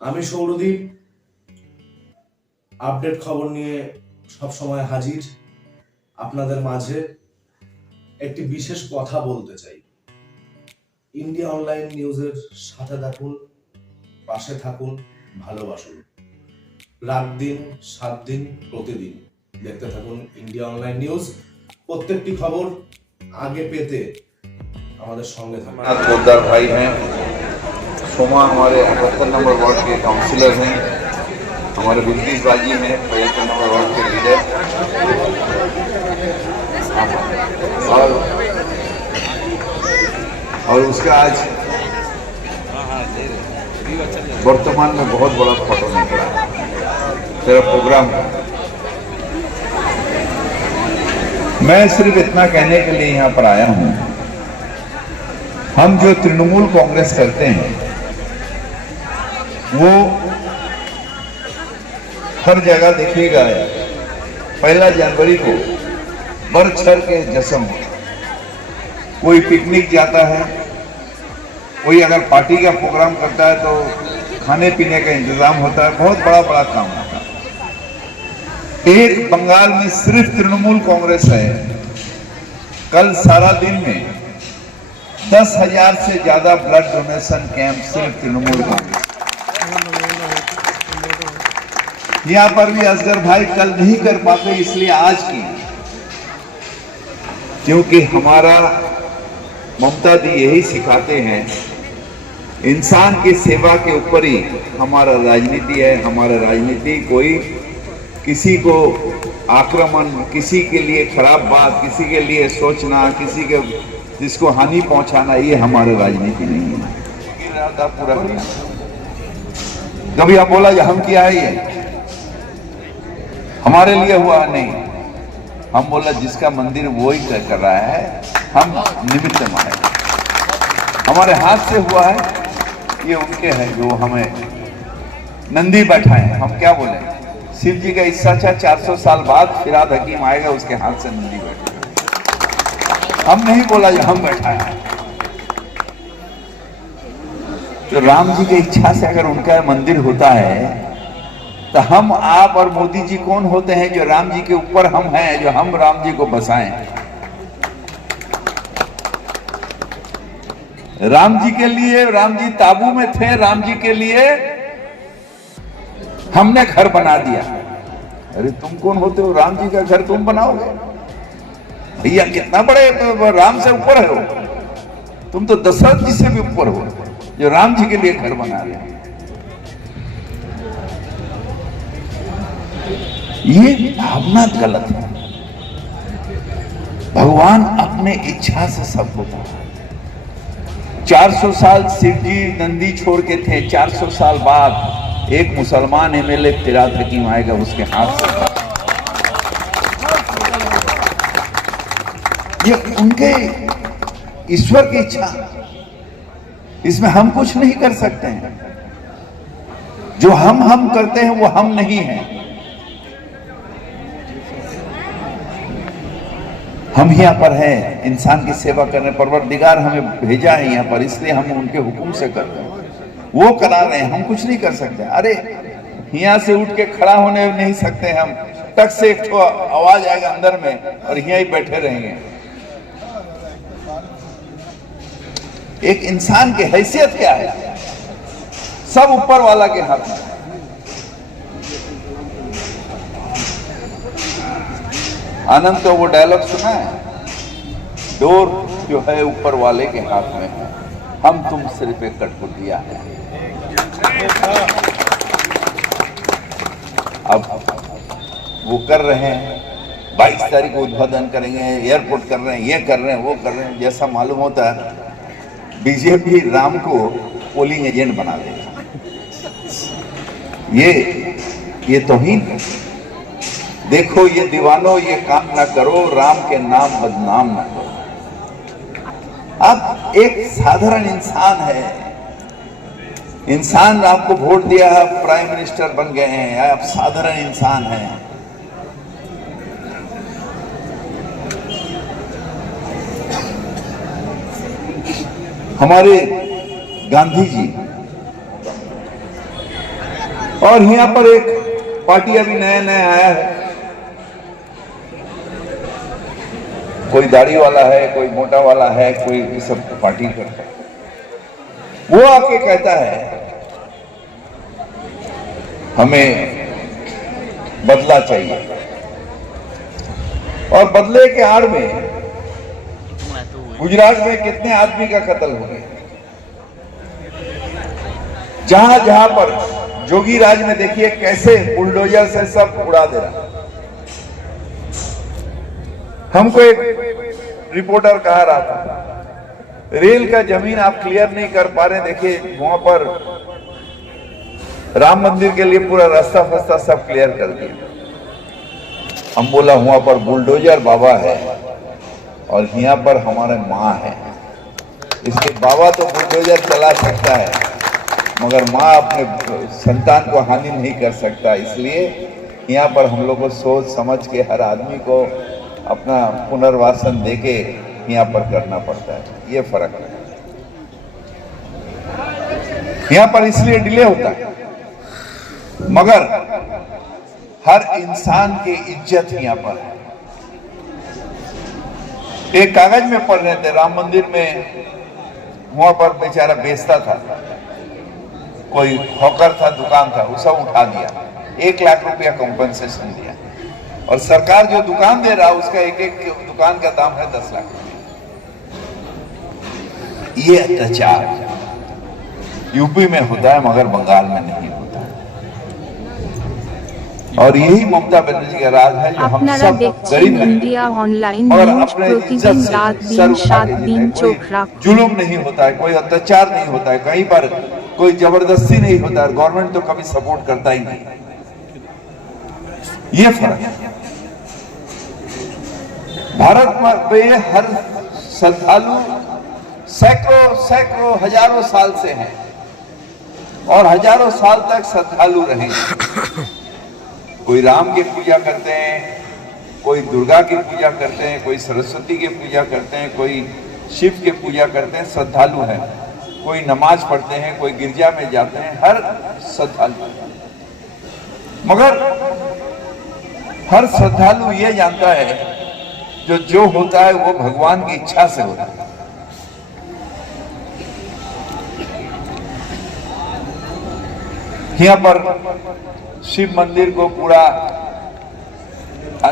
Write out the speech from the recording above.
আমি সৌরদীপ আপডেট খবর নিয়ে সব সময় হাজির আপনাদের মাঝে। একটি বিশেষ কথা বলতে চাই। ইন্ডিয়া অনলাইন নিউজের সাথে থাকুন, পাশে থাকুন, ভালোবাসুন। রাত দিন 7 দিন প্রতিদিন দেখতে থাকুন ইন্ডিয়া অনলাইন নিউজ। প্রত্যেকটি খবর আগে পেতে আমাদের সঙ্গে থাকুন। पोद्दार भाई हैं, सोमा हमारे 78 नंबर वार्ड के काउंसिलर हैं, हमारे बिल्किस बाजी हैं 75 नंबर वार्ड के लीडर, और उसका आज वर्तमान में बहुत बड़ा फोटो निकला तेरा प्रोग्राम। मैं सिर्फ इतना कहने के लिए यहाँ पर आया हूँ, हम जो तृणमूल कांग्रेस करते हैं वो हर जगह देखिएगा 1 जनवरी को बरछर के जश्न कोई पिकनिक जाता है, कोई अगर पार्टी का प्रोग्राम करता है तो खाने पीने का इंतजाम होता है, बहुत बड़ा बड़ा काम होता है। एक बंगाल में सिर्फ तृणमूल कांग्रेस है, कल सारा दिन में 10,000 से ज्यादा ब्लड डोनेशन कैंप सिर्फ तृणमूल कांग्रेस। यहाँ पर भी असगर भाई कल नहीं कर पाते, इसलिए आज की, क्योंकि हमारा ममता दी यही सिखाते हैं, इंसान की सेवा के ऊपर ही हमारा राजनीति है। हमारा राजनीति कोई किसी को आक्रमण, किसी के लिए खराब बात, किसी के लिए सोचना, किसी के जिसको हानि पहुंचाना, ये हमारे राजनीति नहीं है। पूरा कभी आप बोला हम किया है ये हमारे लिए हुआ नहीं, हम बोला जिसका मंदिर वो ही कर रहा है, हम निमित्त माने, हमारे हाथ से हुआ है, ये उनके हैं जो हमें नंदी बैठाए। हम क्या बोले, शिव जी का इच्छा था 400 साल बाद फिराद हकीम आएगा, उसके हाथ से नंदी बैठेगा। हम नहीं बोला जो हम बैठाए। तो राम जी की इच्छा से अगर उनका मंदिर होता है तो हम, आप और मोदी जी कौन होते हैं जो राम जी के ऊपर हम हैं, जो हम राम जी को बसाएं। राम जी के लिए, राम जी ताबू में थे, राम जी के लिए हमने घर बना दिया। अरे तुम कौन होते हो, राम जी का घर तुम बनाओगे? भैया कितना बड़े राम से ऊपर हो तुम, तो दशरथ जी से भी ऊपर हो जो राम जी के लिए घर बना रहे हैं। ये भावना गलत है। भगवान अपने इच्छा से सब होता है। 400 साल शिव जी नंदी छोड़ के थे, 400 साल बाद एक मुसलमान एमएलए फिराद हकीम आएगा, उसके हाथ से। ये उनके ईश्वर की इच्छा, इसमें हम कुछ नहीं कर सकते हैं। जो हम करते हैं वो हम नहीं हैं। हम यहाँ पर हैं इंसान की सेवा करने, परवरदिगार हमें भेजा है यहाँ पर, इसलिए हम उनके हुक्म से करते हैं, वो करा रहे हैं, हम कुछ नहीं कर सकते। अरे यहाँ से उठ के खड़ा होने नहीं सकते हम, टक से एक तो आवाज आएगा अंदर में और यहाँ ही बैठे रहेंगे। एक इंसान की हैसियत क्या है, सब ऊपर वाला के हाथ में। आनंद तो वो डायलॉग सुना है, डोर जो है ऊपर वाले के हाथ में है, हम तुम सिर्फ एक कठपुतलियां हैं। अब वो कर रहे हैं, 22 तारीख को उद्घाटन करेंगे, एयरपोर्ट कर रहे हैं, ये कर रहे हैं, वो कर रहे हैं। जैसा मालूम होता है बीजेपी राम को पोलिंग एजेंट बना देगा। ये तौहीन है। देखो ये दीवानों, ये काम ना करो, राम के नाम बदनाम ना करो। अब एक साधारण इंसान है, इंसान आपको वोट दिया है, प्राइम मिनिस्टर बन गए हैं, आप साधारण इंसान हैं। हमारे गांधी जी और यहाँ पर एक पार्टी अभी नया नया आया है, कोई दाढ़ी वाला है, कोई मोटा वाला है, कोई ये सब पार्टी करता है। वो आके कहता है हमें बदला चाहिए, और बदले के आड़ में गुजरात में कितने आदमी का कत्ल हो गया। जहां जहां पर जोगी राज में देखिए कैसे बुलडोजर से सब उड़ा दे रहा। हमको एक रिपोर्टर कह रहा था रेल का जमीन आप क्लियर नहीं कर पा रहे, देखिए वहां पर राम मंदिर के लिए पूरा रास्ता फस्ता सब क्लियर कर दिया। हम बोला वहां पर बुलडोजर बाबा है और यहाँ पर हमारे माँ है, इसलिए बाबा तो बुलडोजर चला सकता है मगर माँ अपने संतान को हानि नहीं कर सकता। इसलिए यहाँ पर हम लोग को सोच समझ के हर आदमी को अपना पुनर्वासन देके यहाँ पर करना पड़ता है, ये फर्क है। यहाँ पर इसलिए डिले होता है मगर हर इंसान की इज्जत यहाँ पर है। एक कागज में पढ़ रहे थे राम मंदिर में, वहां पर बेचारा बेचता था, कोई हॉकर था, दुकान था, वो सब उठा दिया, 1 लाख रुपया कंपनसेशन दिया, और सरकार जो दुकान दे रहा उसका एक एक दुकान का दाम है 10 लाख रुपया। ये अत्याचार यूपी में होता है मगर बंगाल में नहीं होता। और यही ममता बनर्जी का राज है जो हम सब गरीब इंडिया ऑनलाइन और न्यूज अपने प्रतिदिन इज्जत से रात सर दिन उठा 7 के दिन जीते। कोई चोख राख जुलुम नहीं होता है, कोई अत्याचार नहीं होता है, कहीं पर कोई जबरदस्ती नहीं होता है, गवर्नमेंट तो कभी सपोर्ट करता ही नहीं। ये फर्क है। भारत में हर श्रद्धालु सैकड़ों हजारों साल से हैं और हजारों साल तक श्रद्धालु रहेंगे। कोई राम की पूजा करते हैं, कोई दुर्गा की पूजा करते हैं, कोई सरस्वती की पूजा करते हैं, कोई शिव की पूजा करते हैं, श्रद्धालु हैं। कोई नमाज पढ़ते हैं, कोई गिरजा में जाते हैं, हर श्रद्धालु। मगर हर श्रद्धालु ये जानता है जो होता है वो भगवान की इच्छा से होता है। यहाँ पर शिव मंदिर को पूरा